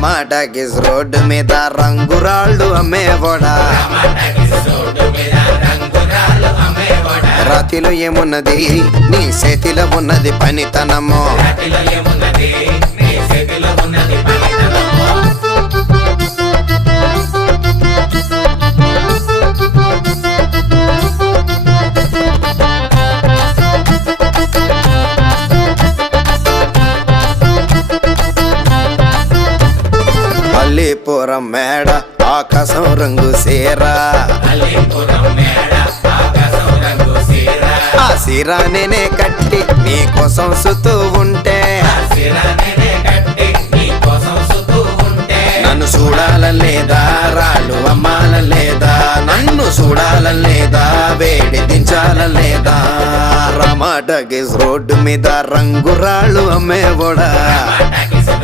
టమాటాకిస్ road మీద రంగురాళ్ళు అమ్మేవాడా రాతిలో ఏమున్నది నీ చేతిలో ఉన్నది పనితనము అల్లీపురం మేడ ఆకాశం రంగు సీరా ఆ సీరా నేనే కట్టి నీకోసం సుతూ ఉంటే నన్ను చూడాలలేదా రాళ్ళు అమ్మాలలేదా నన్ను చూడాలలేదా వేడి దించాలలేదా టమాటాకిస్ రోడ్డు మీద రంగురాళ్ళు అమ్మేవాడా